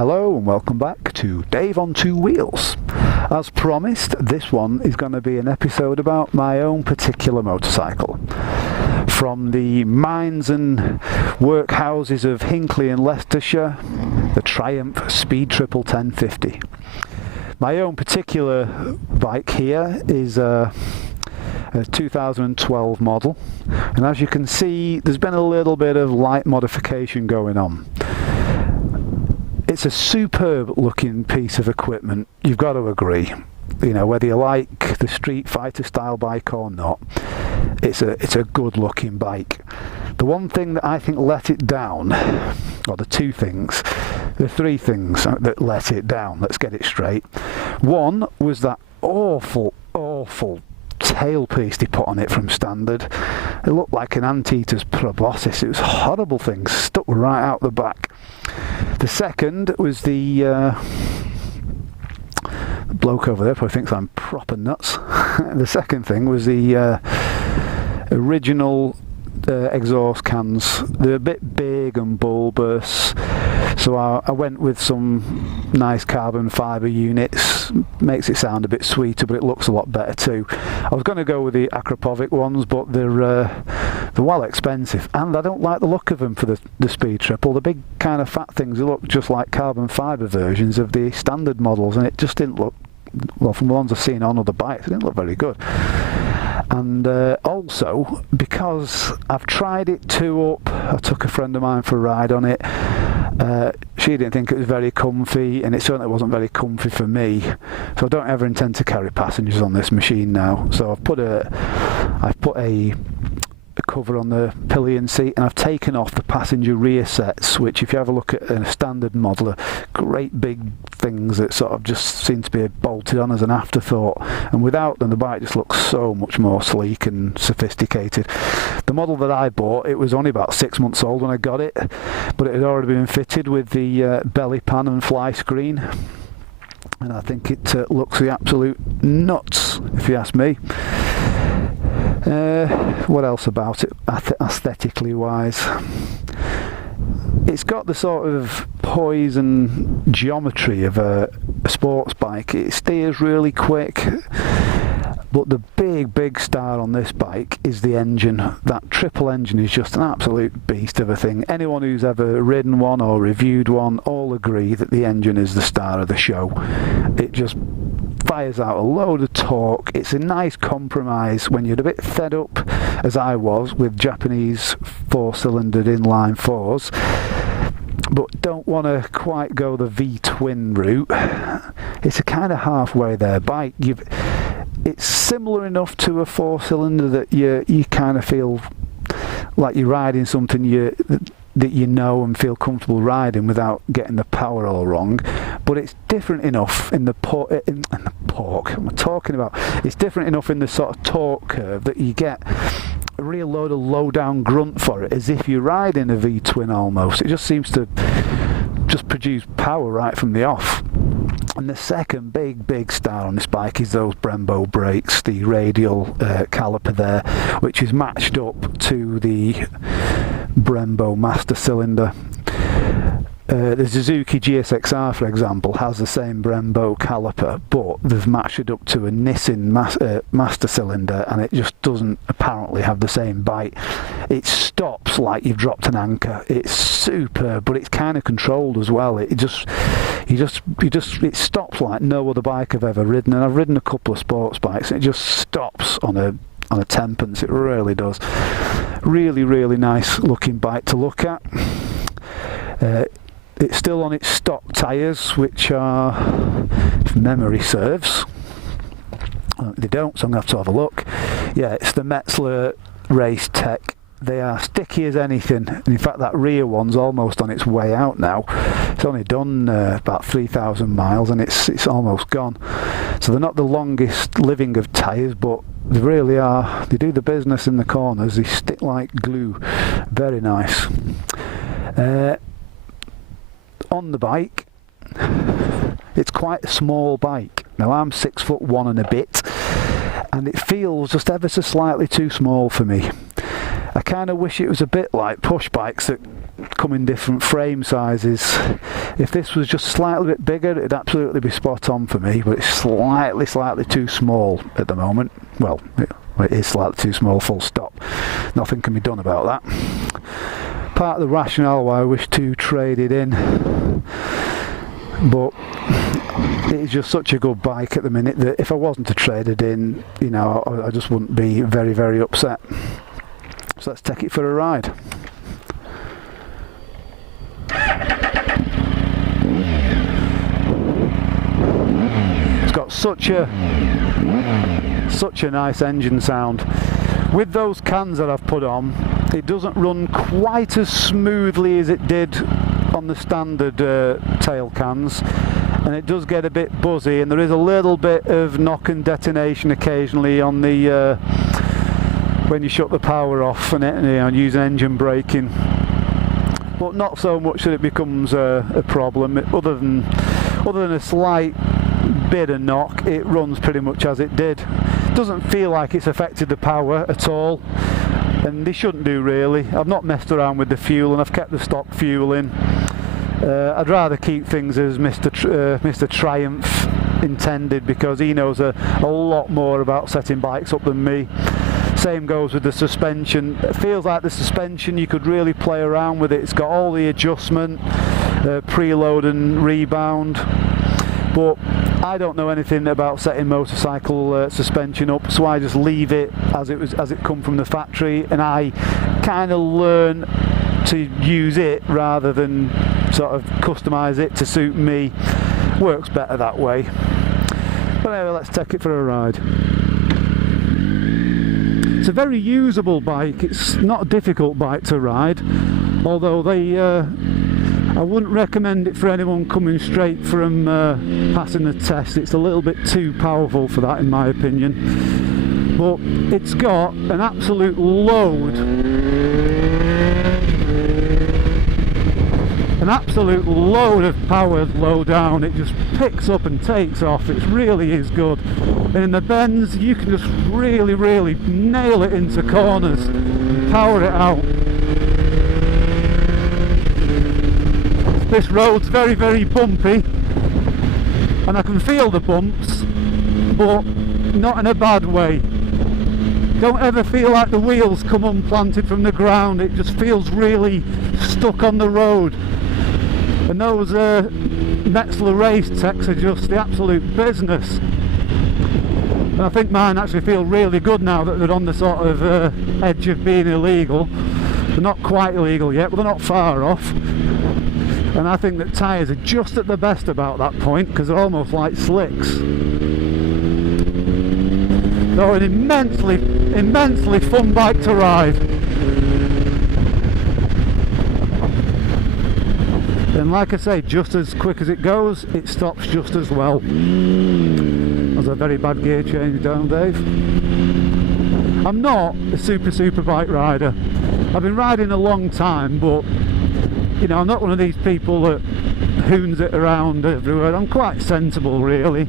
Hello and welcome back to Dave on Two Wheels. As promised, this one is going to be an episode about my own particular motorcycle. From the mines and workhouses of Hinckley and Leicestershire, the Triumph Speed Triple 1050. My own particular bike here is a 2012 model, and as you can see, there's been a little bit of light modification going on. It's a superb looking piece of equipment, you've got to agree. You know, whether you like the Street Fighter style bike or not, it's a good looking bike. The one thing that I think let it down, or the three things that let it down, let's get it straight. One was that awful tailpiece they put on it from Standard. It looked like an anteater's proboscis. It was horrible things stuck right out the back. The second was the bloke over there probably thinks I'm proper nuts. The second thing was the original exhaust cans. They're a bit big and bulbous, so I went with some nice carbon fibre units. Makes it sound a bit sweeter, but it looks a lot better too. I was going to go with the Akrapovic ones, but they're well expensive, and I don't like the look of them for the Speed Triple. The big kind of fat things, they look just like carbon fibre versions of the standard models, and it just didn't look, well, from the ones I've seen on other bikes, it didn't look very good. And also, because I've tried it two up, I took a friend of mine for a ride on it. She didn't think it was very comfy, and it certainly wasn't very comfy for me. So I don't ever intend to carry passengers on this machine now. So I've put a cover on the pillion seat, and I've taken off the passenger rear sets, which, if you have a look at a standard model, are great big things that sort of just seem to be bolted on as an afterthought, and without them the bike just looks so much more sleek and sophisticated. The model that I bought, it was only about 6 months old when I got it, but it had already been fitted with the belly pan and fly screen, and I think it looks the absolute nuts, if you ask me. What else about it, aesthetically wise? It's got the sort of poise and geometry of a sports bike. It steers really quick, but the big star on this bike is the engine. That triple engine is just an absolute beast of a thing. Anyone who's ever ridden one or reviewed one all agree that the engine is the star of the show. It just fires out a load of torque. It's a nice compromise when you're a bit fed up, as I was, with Japanese four-cylindered inline fours, but don't want to quite go the V-twin route. It's a kind of halfway there bike. It's similar enough to a four-cylinder that you kind of feel like you're riding something that you know and feel comfortable riding without getting the power all wrong, but it's different enough in the pork. What am I talking about? It's different enough in the sort of torque curve that you get a real load of low-down grunt for it, as if you're riding a V-twin almost. It just seems to just produce power right from the off. And the second big star on this bike is those Brembo brakes, the radial caliper there, which is matched up to the Brembo master cylinder. The Suzuki GSX-R, for example, has the same Brembo caliper, but they've matched it up to a Nissan master cylinder, and it just doesn't apparently have the same bite. It stops like you've dropped an anchor. It's superb, but it's kind of controlled as well. It stops like no other bike I've ever ridden, and I've ridden a couple of sports bikes, and it just stops on a 10pence. It really does. Really nice looking bike to look at. It's still on its stock tyres, which are, if memory serves, they don't, so I'm going to have a look. Yeah, it's the Metzler Race Tech. They are sticky as anything, and in fact that rear one's almost on its way out now. It's only done about 3,000 miles, and it's almost gone. So they're not the longest living of tyres, but they really are. They do the business in the corners. They stick like glue. Very nice. On the bike, it's quite a small bike. Now I'm 6'1" and a bit, and it feels just ever so slightly too small for me. I kind of wish it was a bit like push bikes that come in different frame sizes. If this was just slightly bit bigger, it'd absolutely be spot on for me, but it's slightly too small at the moment. Well, it is slightly too small, full stop. Nothing can be done about that. Part of the rationale why I wish to trade it in, but it's just such a good bike at the minute that if I wasn't to trade it in, you know, I just wouldn't be very, very upset. So let's take it for a ride. It's got such a nice engine sound. With those cans that I've put on, it doesn't run quite as smoothly as it did on the standard tail cans, and it does get a bit buzzy, and there is a little bit of knock and detonation occasionally on the when you shut the power off and, and use engine braking, but not so much that it becomes a problem. Other than a slight bit of knock, it runs pretty much as it did. Doesn't feel like it's affected the power at all, and they shouldn't do really. I've not messed around with the fuel, and I've kept the stock fuel in. I'd rather keep things as Mr. Triumph intended, because he knows a lot more about setting bikes up than me. Same goes with the suspension. It feels like the suspension, you could really play around with it. It's got all the adjustment, preload and rebound, but I don't know anything about setting motorcycle suspension up, so I just leave it as it come from the factory, and I kind of learn to use it rather than sort of customise it to suit me. Works better that way. But anyway, let's take it for a ride. It's a very usable bike. It's not a difficult bike to ride, although I wouldn't recommend it for anyone coming straight from passing the test. It's a little bit too powerful for that, in my opinion. But it's got an absolute load of power low down. It just picks up and takes off. It really is good. And in the bends, you can just really, really nail it into corners, power it out. This road's very, very bumpy, and I can feel the bumps, but not in a bad way. Don't ever feel like the wheels come unplanted from the ground. It just feels really stuck on the road. And those Metzler race techs are just the absolute business. And I think mine actually feel really good now that they're on the sort of edge of being illegal. They're not quite illegal yet, but they're not far off. And I think that tyres are just at the best about that point, because they're almost like slicks. So an immensely fun bike to ride. And like I say, just as quick as it goes, it stops just as well. That's a very bad gear change down, Dave. I'm not a super bike rider. I've been riding a long time, but you know, I'm not one of these people that hoons it around everywhere. I'm quite sensible, really.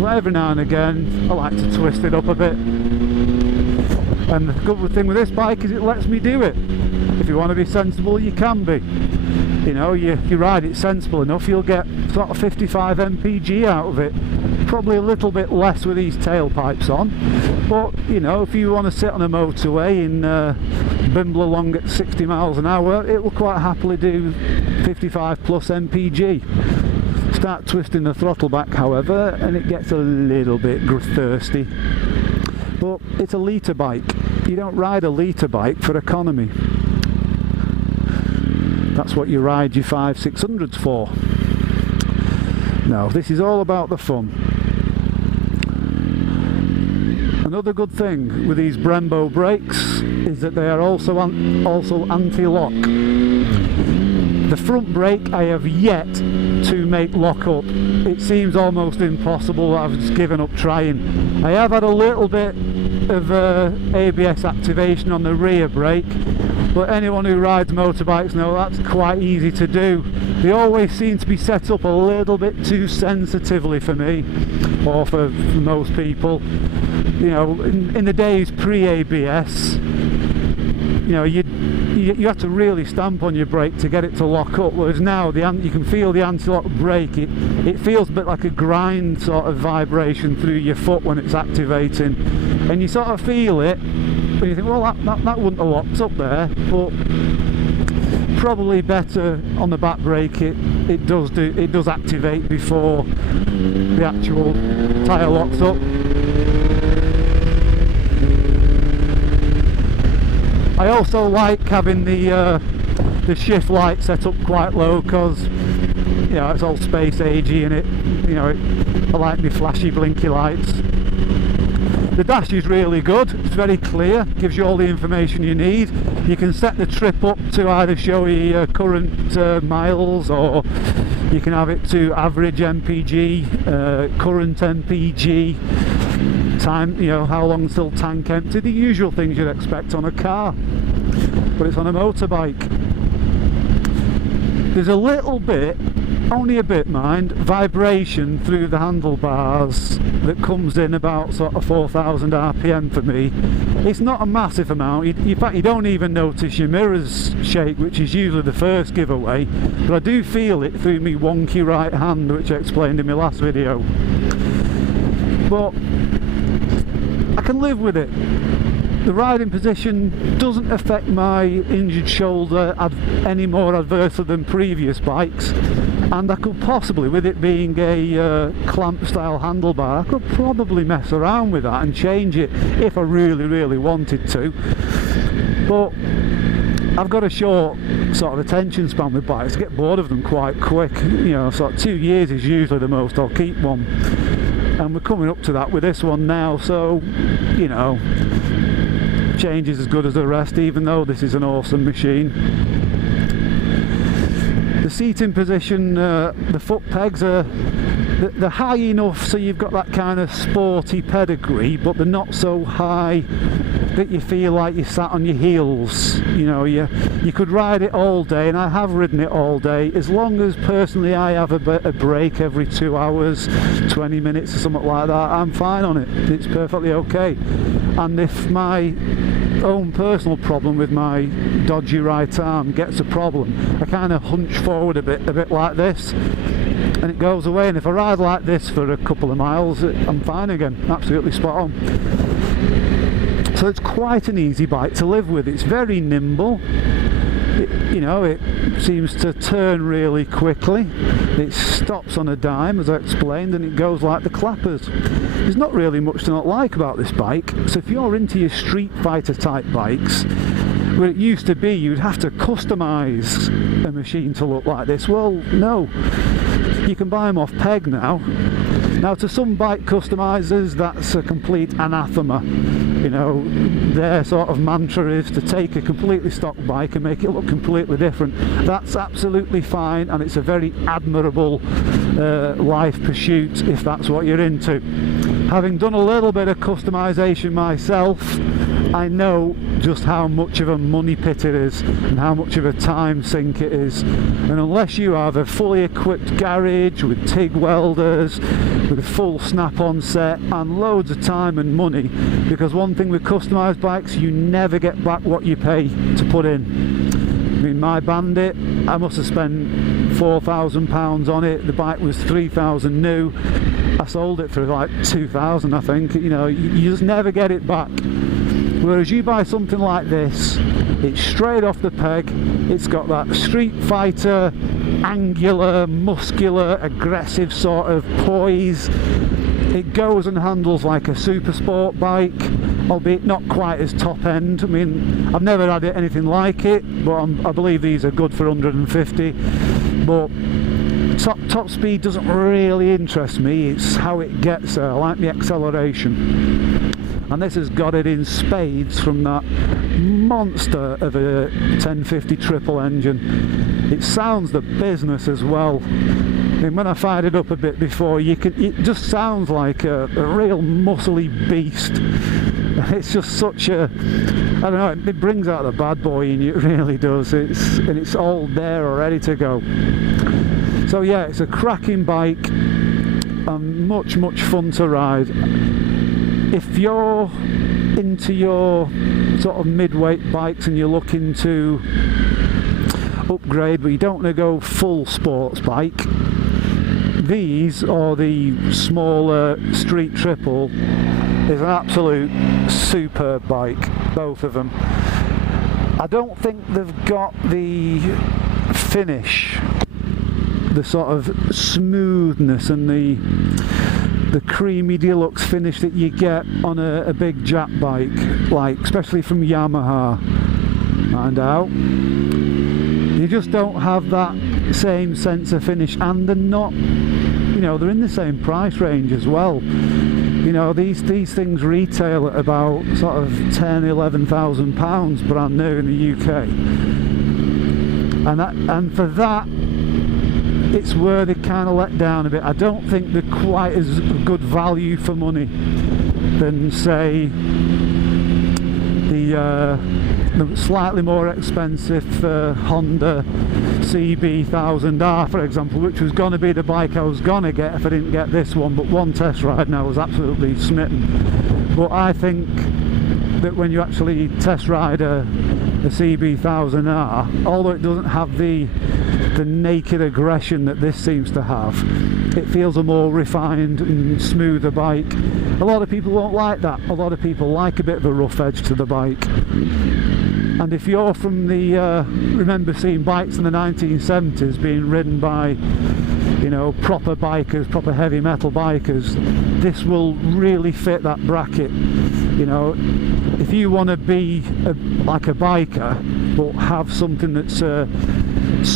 But every now and again, I like to twist it up a bit. And the good thing with this bike is it lets me do it. If you want to be sensible, you can be. You know, you ride it sensible enough, you'll get sort of 55 mpg out of it. Probably a little bit less with these tailpipes on, but you know, if you want to sit on a motorway and bimble along at 60 miles an hour, it will quite happily do 55 plus mpg. Start twisting the throttle back, however, and it gets a little bit thirsty. But it's a litre bike. You don't ride a litre bike for economy. That's what you ride your 500-600s for. No, this is all about the fun. Another good thing with these Brembo brakes is that they are also anti-lock. The front brake I have yet to make lock up. It seems almost impossible. I've just given up trying. I have had a little bit of ABS activation on the rear brake, but anyone who rides motorbikes know that's quite easy to do. They always seem to be set up a little bit too sensitively for me, or for most people. You know, in the days pre-ABS, you know, you have to really stamp on your brake to get it to lock up, whereas now you can feel the anti-lock brake. It feels a bit like a grind sort of vibration through your foot when it's activating, and you sort of feel it, but you think, well, that wouldn't have locked up there, but probably better on the back brake. It does activate before the actual tyre locks up. I also like having the shift light set up quite low, because you know it's all space agey and I like my flashy blinky lights. The dash is really good, it's very clear, gives you all the information you need. You can set the trip up to either show you your current miles, or you can have it to average MPG, current MPG, time, how long till tank empty, the usual things you'd expect on a car, but it's on a motorbike. There's a little bit, only a bit mind, vibration through the handlebars that comes in about sort of 4,000 RPM for me. It's not a massive amount. In fact, you don't even notice your mirrors shake, which is usually the first giveaway, but I do feel it through my wonky right hand, which I explained in my last video. But I can live with it. The riding position doesn't affect my injured shoulder any more adversely than previous bikes, and I could possibly, with it being a clamp style handlebar, I could probably mess around with that and change it if I really wanted to. But I've got a short sort of attention span with bikes. I get bored of them quite quick. Sort of 2 years is usually the most I'll keep one, and we're coming up to that with this one now, so change is as good as the rest, even though this is an awesome machine. The seating position, the foot pegs are they're high enough so you've got that kind of sporty pedigree, but they're not so high that you feel like you sat on your heels. You could ride it all day, and I have ridden it all day, as long as personally I have a break every 2 hours, 20 minutes or something like that. I'm fine on it, it's perfectly okay. And if my own personal problem with my dodgy right arm gets a problem, I kind of hunch forward a bit like this, and it goes away. And if I ride like this for a couple of miles, I'm fine again, absolutely spot on. So it's quite an easy bike to live with. It's very nimble. It seems to turn really quickly. It stops on a dime, as I explained, and it goes like the clappers. There's not really much to not like about this bike. So if you're into your street fighter type bikes, where it used to be you'd have to customise a machine to look like this, well, no. You can buy them off peg now. Now, to some bike customizers, that's a complete anathema. Their sort of mantra is to take a completely stock bike and make it look completely different. That's absolutely fine, and it's a very admirable life pursuit if that's what you're into. Having done a little bit of customization myself, I know just how much of a money pit it is and how much of a time sink it is. And unless you have a fully equipped garage with TIG welders, with a full snap-on set and loads of time and money, because one thing with customised bikes, you never get back what you pay to put in. I mean, my Bandit, I must have spent £4,000 on it. The bike was £3,000 new. I sold it for like £2,000, I think. You just never get it back. Whereas you buy something like this, it's straight off the peg. It's got that street fighter, angular, muscular, aggressive sort of poise. It goes and handles like a super sport bike, albeit not quite as top end. I mean, I've never had anything like it, but I believe these are good for 150. But top speed doesn't really interest me. It's how it gets there. I like the acceleration. And this has got it in spades from that monster of a 1050 triple engine. It sounds the business as well. I mean, when I fired it up a bit before, it just sounds like a real muscly beast. It's just such a, I don't know, it brings out the bad boy in you, it really does. It's all there or ready to go. So yeah, it's a cracking bike and much fun to ride. If you're into your sort of mid-weight bikes and you're looking to upgrade but you don't want to go full sports bike, these or the smaller Street Triple is an absolute superb bike, both of them. I don't think they've got the finish, the sort of smoothness and the creamy deluxe finish that you get on a big Jap bike, like especially from Yamaha. Find out. You just don't have that same sense of finish, and they're not, you know, they're in the same price range as well. You know, these things retail at about sort of £10,000–11,000 brand new in the UK, and for that it's where they kind of let down a bit. I don't think they're quite as good value for money than, say, the slightly more expensive Honda CB1000R, for example, which was going to be the bike I was going to get if I didn't get this one, but one test ride and I was absolutely smitten. But I think that when you actually test ride a CB1000R, although it doesn't have the naked aggression that this seems to have, it feels a more refined and smoother bike. A lot of people won't like that. A lot of people like a bit of a rough edge to the bike. And if you're from the remember seeing bikes in the 1970s being ridden by, you know, proper bikers, proper heavy metal bikers, this will really fit that bracket. You know, if you want to be like a biker but have something that's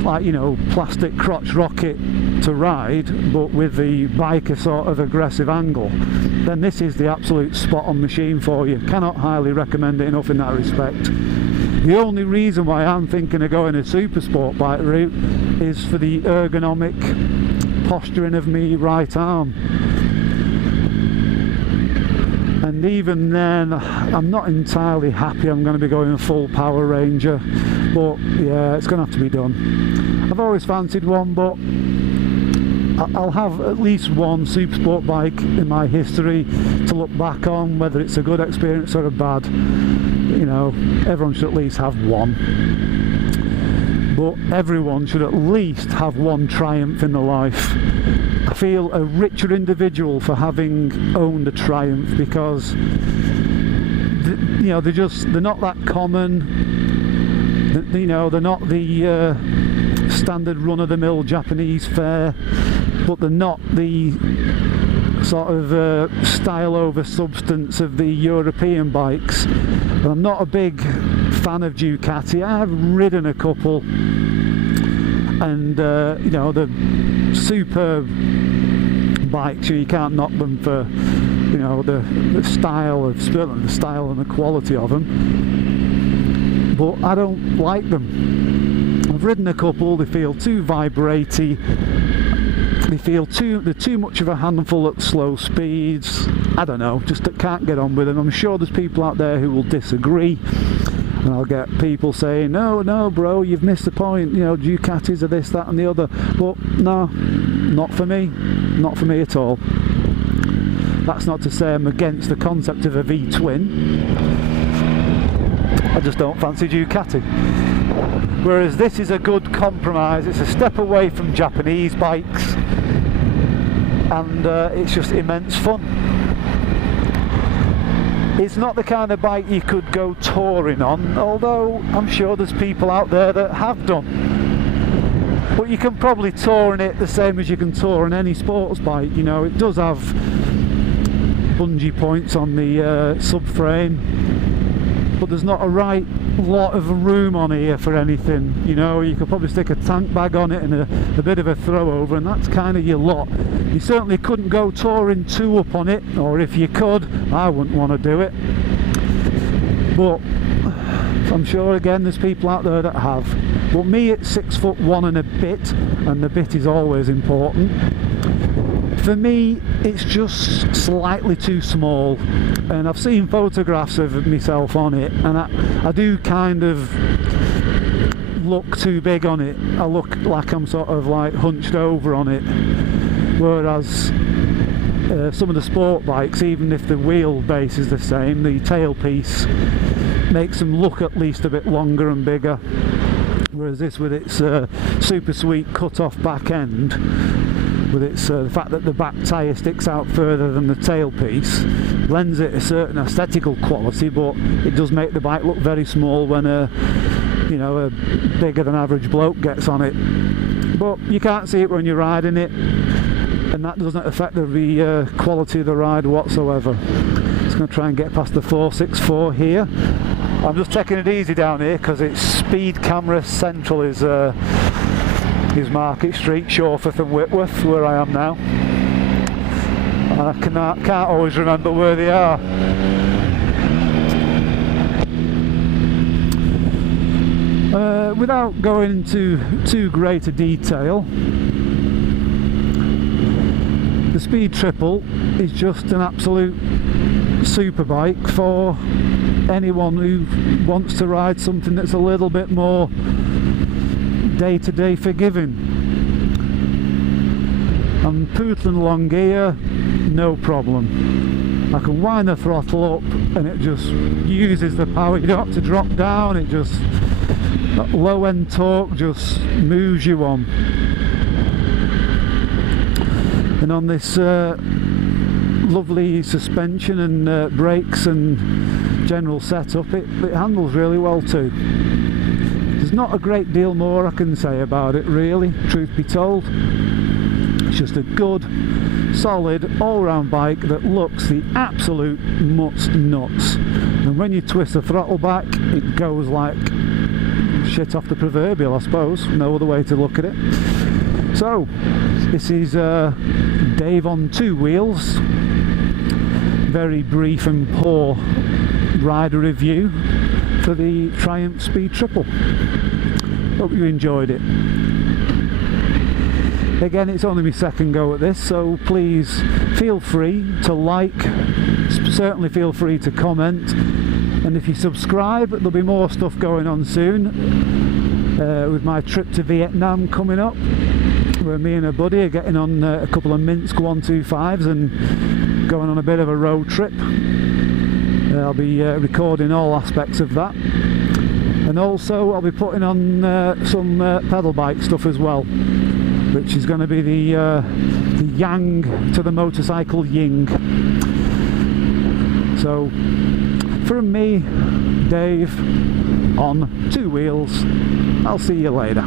like, you know, plastic crotch rocket to ride but with the biker sort of aggressive angle, then this is the absolute spot on machine for you. Cannot highly recommend it enough in that respect. The only reason why I'm thinking of going a super sport bike route is for the ergonomic posturing of me right arm. And even then, I'm not entirely happy I'm going to be going full Power Ranger, but yeah, it's going to have to be done. I've always fancied one, but I'll have at least one super sport bike in my history to look back on, whether it's a good experience or a bad. You know, everyone should at least have one. But everyone should at least have one triumph in their life. I feel a richer individual for having owned a Triumph, because you know, they're not that common. You know, they're not the standard run-of-the-mill Japanese fare, but they're not the sort of style over substance of the European bikes. And I'm not a big fan of Ducati. I've ridden a couple, and you know, the superb bikes, you can't knock them for, you know, the style of the style and the quality of them, but I don't like them. I've ridden a couple, they feel too vibraty, they're too much of a handful at slow speeds. I don't know, just can't get on with them. I'm sure there's people out there who will disagree, and I'll get people saying, no bro, you've missed the point, you know, Ducatis are this, that and the other. But no, not for me at all. That's not to say I'm against the concept of a V-twin, I just don't fancy Ducati. Whereas this is a good compromise. It's a step away from Japanese bikes, and it's just immense fun. It's not the kind of bike you could go touring on, although I'm sure there's people out there that have done. But you can probably tour in it the same as you can tour on any sports bike. You know, it does have bungee points on the subframe, but there's not a right lot of room on here for anything. You know, you could probably stick a tank bag on it and a bit of a throw over, and that's kind of your lot. You certainly couldn't go touring two up on it, or if you could, I wouldn't want to do it. But I'm sure again there's people out there that have. But me, it's 6'1" and a bit, and the bit is always important. For me, it's just slightly too small, and I've seen photographs of myself on it, and I do kind of look too big on it. I look like I'm sort of like hunched over on it, whereas some of the sport bikes, even if the wheelbase is the same, the tailpiece makes them look at least a bit longer and bigger, whereas this, with its super sweet cut off back end, with its the fact that the back tyre sticks out further than the tailpiece, lends it a certain aesthetical quality, but it does make the bike look very small when a bigger than average bloke gets on it. But you can't see it when you're riding it, and that doesn't affect the quality of the ride whatsoever. Just going to try and get past the 464 here. I'm just taking it easy down here because it's Speed Camera Central is Market Street, Shawforth and Whitworth, where I am now. And I can't always remember where they are. Without going into too great a detail, the Speed Triple is just an absolute super bike for anyone who wants to ride something that's a little bit more day-to-day forgiving. I'm pootling along here, no problem. I can wind the throttle up and it just uses the power. You don't have to drop down, it just, that low end torque just moves you on. And on this lovely suspension and brakes and general setup, it handles really well too. There's not a great deal more I can say about it, really, truth be told. It's just a good, solid, all-round bike that looks the absolute nuts. And when you twist the throttle back, it goes like shit off the proverbial, I suppose. No other way to look at it. So, this is Dave on two wheels. Very brief and poor rider review for the Triumph Speed Triple. Hope you enjoyed it. Again, it's only my second go at this, so please feel free to like, certainly feel free to comment, and if you subscribe, there'll be more stuff going on soon, with my trip to Vietnam coming up, where me and a buddy are getting on a couple of Minsk 125s and going on a bit of a road trip. I'll be recording all aspects of that, and also I'll be putting on some pedal bike stuff as well, which is going to be the yang to the motorcycle ying. So from me, Dave on two wheels, I'll see you later.